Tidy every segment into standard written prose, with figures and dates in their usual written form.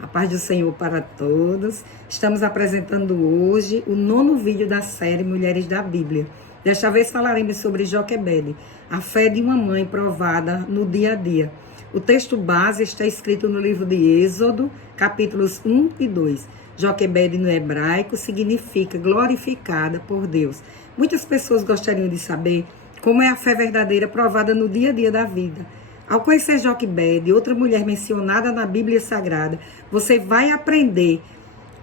A paz do Senhor para todos. Estamos apresentando hoje o 9º vídeo da série Mulheres da Bíblia. Desta vez falaremos sobre Joquebede, a fé de uma mãe provada no dia a dia. O texto base está escrito no livro de Êxodo, capítulos 1 e 2. Joquebede no hebraico significa glorificada por Deus. Muitas pessoas gostariam de saber como é a fé verdadeira provada no dia a dia da vida. Ao conhecer Joquebede, outra mulher mencionada na Bíblia Sagrada, você vai aprender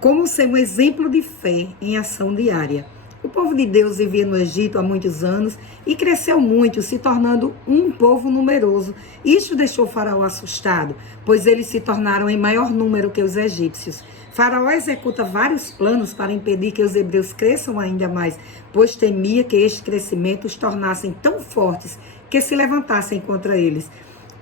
como ser um exemplo de fé em ação diária. O povo de Deus vivia no Egito há muitos anos e cresceu muito, se tornando um povo numeroso. Isso deixou Faraó assustado, pois eles se tornaram em maior número que os egípcios. Faraó executa vários planos para impedir que os hebreus cresçam ainda mais, pois temia que este crescimento os tornassem tão fortes que se levantassem contra eles.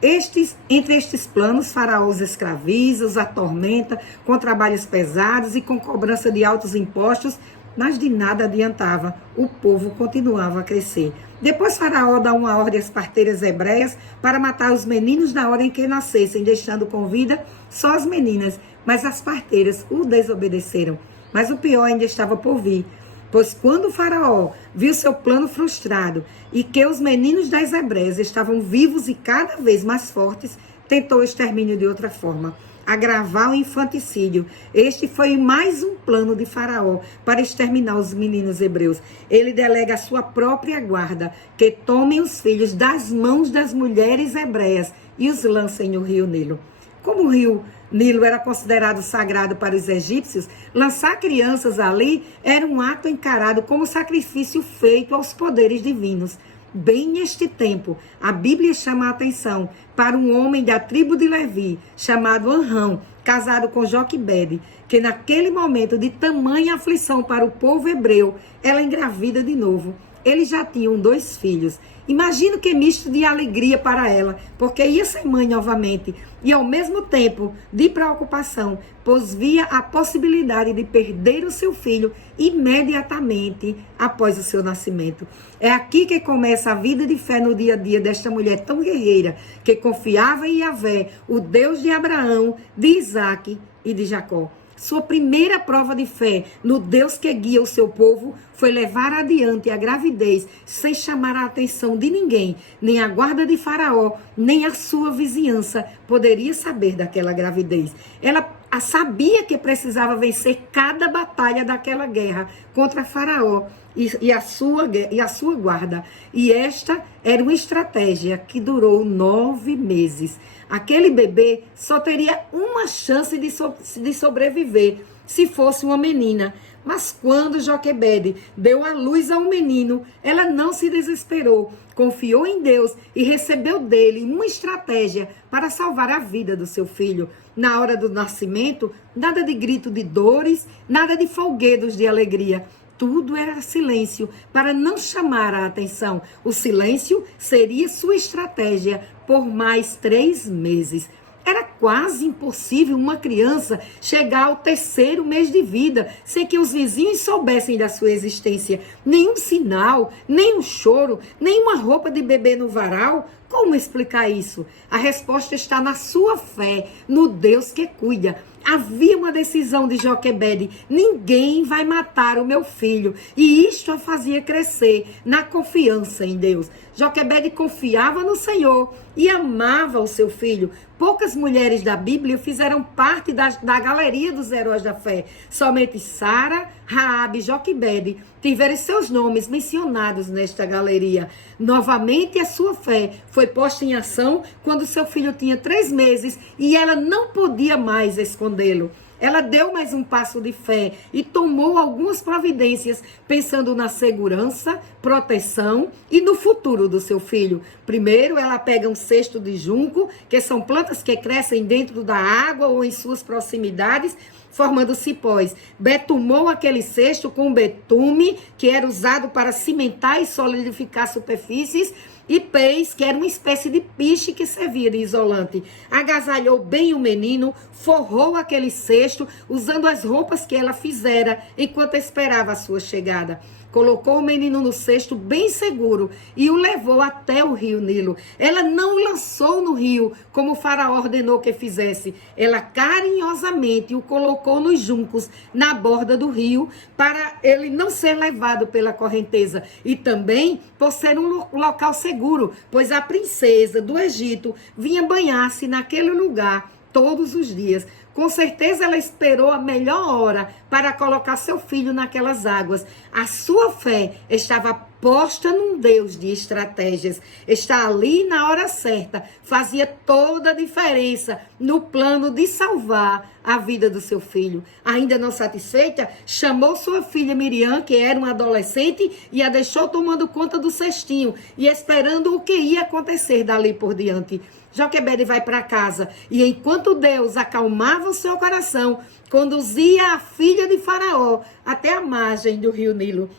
Entre estes planos, Faraó os escraviza, os atormenta com trabalhos pesados e com cobrança de altos impostos, mas de nada adiantava, o povo continuava a crescer. Depois Faraó dá uma ordem às parteiras hebreias para matar os meninos na hora em que nascessem, deixando com vida só as meninas, mas as parteiras o desobedeceram. Mas o pior ainda estava por vir. Pois quando o Faraó viu seu plano frustrado e que os meninos das hebreias estavam vivos e cada vez mais fortes, tentou o extermínio de outra forma, agravar o infanticídio. Este foi mais um plano de Faraó para exterminar os meninos hebreus. Ele delega a sua própria guarda, que tomem os filhos das mãos das mulheres hebreias e os lancem no rio Nilo. Como o rio Nilo era considerado sagrado para os egípcios, lançar crianças ali era um ato encarado como sacrifício feito aos poderes divinos. Bem neste tempo, a Bíblia chama a atenção para um homem da tribo de Levi, chamado Anrão, casado com Joquebede, que naquele momento de tamanha aflição para o povo hebreu, ela engravida de novo. Eles já tinham 2 filhos. Imagino que misto de alegria para ela, porque ia ser mãe novamente, e ao mesmo tempo de preocupação, pois via a possibilidade de perder o seu filho imediatamente após o seu nascimento. É aqui que começa a vida de fé no dia a dia desta mulher tão guerreira, que confiava em Yahvé, o Deus de Abraão, de Isaque e de Jacó. Sua primeira prova de fé no Deus que guia o seu povo foi levar adiante a gravidez sem chamar a atenção de ninguém, nem a guarda de Faraó, nem a sua vizinhança poderia saber daquela gravidez. Ela sabia que precisava vencer cada batalha daquela guerra contra Faraó e a sua guarda. E esta era uma estratégia que durou 9 meses. Aquele bebê só teria uma chance de sobreviver se fosse uma menina. Mas quando Joquebede deu à luz a um menino, ela não se desesperou, confiou em Deus e recebeu dele uma estratégia para salvar a vida do seu filho. Na hora do nascimento, nada de grito de dores, nada de folguedos de alegria. Tudo era silêncio para não chamar a atenção. O silêncio seria sua estratégia por mais 3 meses. Era quase impossível uma criança chegar ao 3º mês de vida sem que os vizinhos soubessem da sua existência. Nenhum sinal, nem um choro, nem uma roupa de bebê no varal. Como explicar isso? A resposta está na sua fé, no Deus que cuida. Havia uma decisão de Joquebede: ninguém vai matar o meu filho. E isto a fazia crescer na confiança em Deus. Joquebede confiava no Senhor e amava o seu filho. Poucas mulheres da Bíblia fizeram parte da galeria dos heróis da fé. Somente Sara, Raabe e Joquebede tiveram seus nomes mencionados nesta galeria. Novamente a sua fé foi posta em ação quando seu filho tinha 3 meses e ela não podia mais escondê-lo. Ela deu mais um passo de fé e tomou algumas providências, pensando na segurança, proteção e no futuro do seu filho. Primeiro, ela pega um cesto de junco, que são plantas que crescem dentro da água ou em suas proximidades, formando cipós. Betumou aquele cesto com betume, que era usado para cimentar e solidificar superfícies, e pez, que era uma espécie de piche que servia de isolante. Agasalhou bem o menino, forrou aquele cesto, usando as roupas que ela fizera enquanto esperava a sua chegada. colocou o menino no cesto bem seguro e o levou até o rio Nilo. Ela não o lançou no rio, como o faraó ordenou que fizesse. Ela carinhosamente o colocou nos juncos, na borda do rio, para ele não ser levado pela correnteza. E também por ser um local seguro, pois a princesa do Egito vinha banhar-se naquele lugar todos os dias. Com certeza ela esperou a melhor hora para colocar seu filho naquelas águas. A sua fé estava posta num Deus de estratégias. Estar ali na hora certa fazia toda a diferença no plano de salvar a vida do seu filho. Ainda não satisfeita, chamou sua filha Miriam, que era uma adolescente, e a deixou tomando conta do cestinho e esperando o que ia acontecer dali por diante. Joquebede vai para casa e enquanto Deus acalmava o seu coração, conduzia a filha de Faraó até a margem do rio Nilo.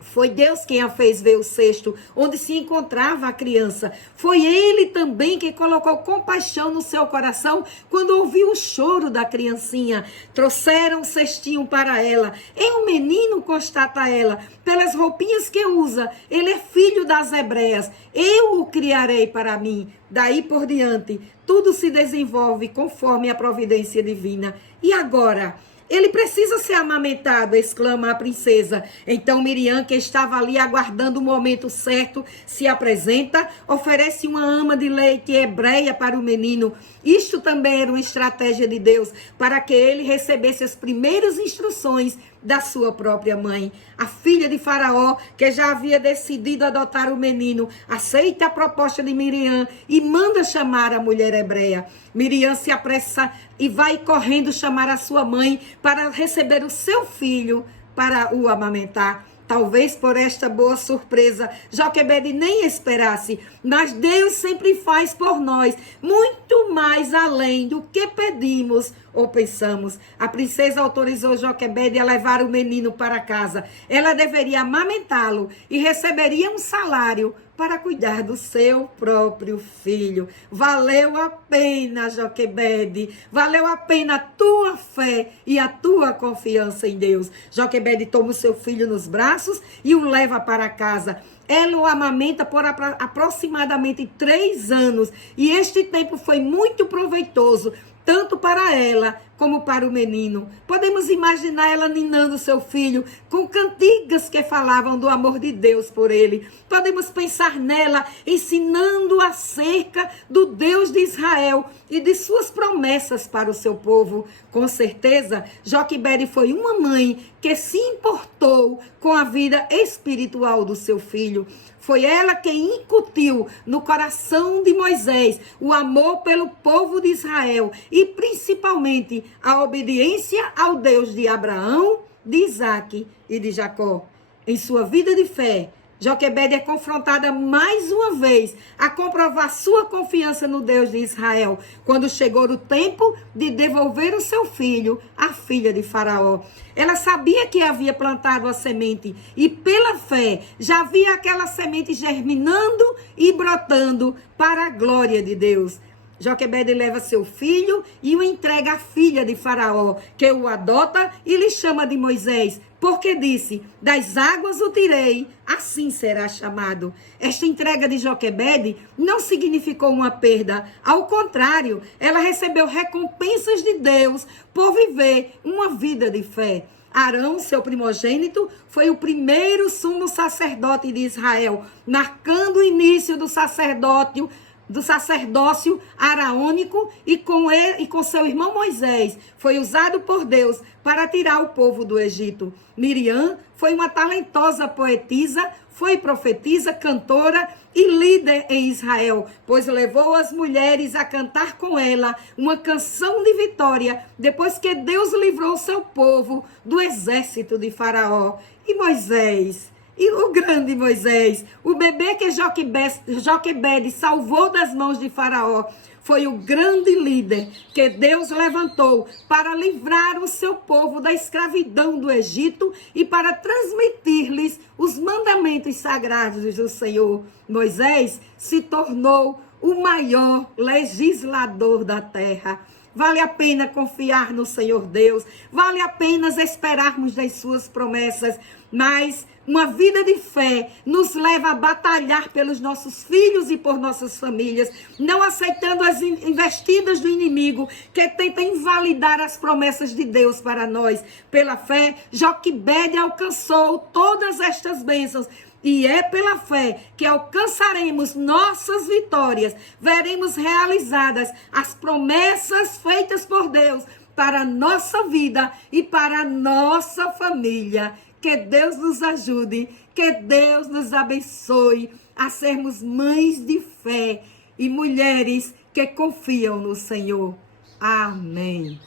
Foi Deus quem a fez ver o cesto onde se encontrava a criança. Foi Ele também que colocou compaixão no seu coração quando ouviu o choro da criancinha. Trouxeram um cestinho para ela. É um menino, constata ela, pelas roupinhas que usa. Ele é filho das hebreias. Eu o criarei para mim. Daí por diante, tudo se desenvolve conforme a providência divina. E agora? Ele precisa ser amamentado, exclama a princesa. Então Miriam, que estava ali aguardando o momento certo, se apresenta, oferece uma ama de leite hebreia para o menino. Isto também era uma estratégia de Deus, para que ele recebesse as primeiras instruções da sua própria mãe. A filha de Faraó, que já havia decidido adotar o menino, aceita a proposta de Miriam e manda chamar a mulher hebreia. Miriam se apressa e vai correndo chamar a sua mãe para receber o seu filho para o amamentar. Talvez por esta boa surpresa, Joquebede nem esperasse, mas Deus sempre faz por nós muito mais além do que pedimos ou pensamos. A princesa autorizou Joquebede a levar o menino para casa. Ela deveria amamentá-lo e receberia um salário para cuidar do seu próprio filho. Valeu a pena, Joquebede. Valeu a pena a tua fé e a tua confiança em Deus. Joquebede toma o seu filho nos braços e o leva para casa. Ela o amamenta por aproximadamente 3 anos. E este tempo foi muito proveitoso, tanto para ela como para o menino. Podemos imaginar ela ninando seu filho com cantigas que falavam do amor de Deus por ele. Podemos pensar nela ensinando acerca do Deus de Israel e de suas promessas para o seu povo. Com certeza, Joquebede foi uma mãe que se importou com a vida espiritual do seu filho. Foi ela quem incutiu no coração de Moisés o amor pelo povo de Israel e principalmente a obediência ao Deus de Abraão, de Isaque e de Jacó. Em sua vida de fé, Joquebede é confrontada mais uma vez a comprovar sua confiança no Deus de Israel, quando chegou o tempo de devolver o seu filho à filha de Faraó. Ela sabia que havia plantado a semente e pela fé já via aquela semente germinando e brotando para a glória de Deus. Joquebede leva seu filho e o entrega à filha de Faraó, que o adota e lhe chama de Moisés, porque disse: das águas o tirei, assim será chamado. Esta entrega de Joquebede não significou uma perda. Ao contrário, ela recebeu recompensas de Deus por viver uma vida de fé. Arão, seu primogênito, foi o primeiro sumo sacerdote de Israel, marcando o início do sacerdócio araônico e com seu irmão Moisés foi usado por Deus para tirar o povo do Egito. Miriam foi uma talentosa poetisa, foi profetisa, cantora e líder em Israel, pois levou as mulheres a cantar com ela uma canção de vitória depois que Deus livrou seu povo do exército de Faraó. E Moisés? E o grande Moisés, o bebê que Joquebede salvou das mãos de Faraó, foi o grande líder que Deus levantou para livrar o seu povo da escravidão do Egito e para transmitir-lhes os mandamentos sagrados do Senhor. Moisés se tornou o maior legislador da terra. vale a pena confiar no Senhor Deus, vale a pena esperarmos das suas promessas, mas uma vida de fé nos leva a batalhar pelos nossos filhos e por nossas famílias, não aceitando as investidas do inimigo que tenta invalidar as promessas de Deus para nós. Pela fé, Joquebede alcançou todas estas bênçãos. E é pela fé que alcançaremos nossas vitórias, veremos realizadas as promessas feitas por Deus para a nossa vida e para a nossa família. Que Deus nos ajude, que Deus nos abençoe a sermos mães de fé e mulheres que confiam no Senhor. Amém.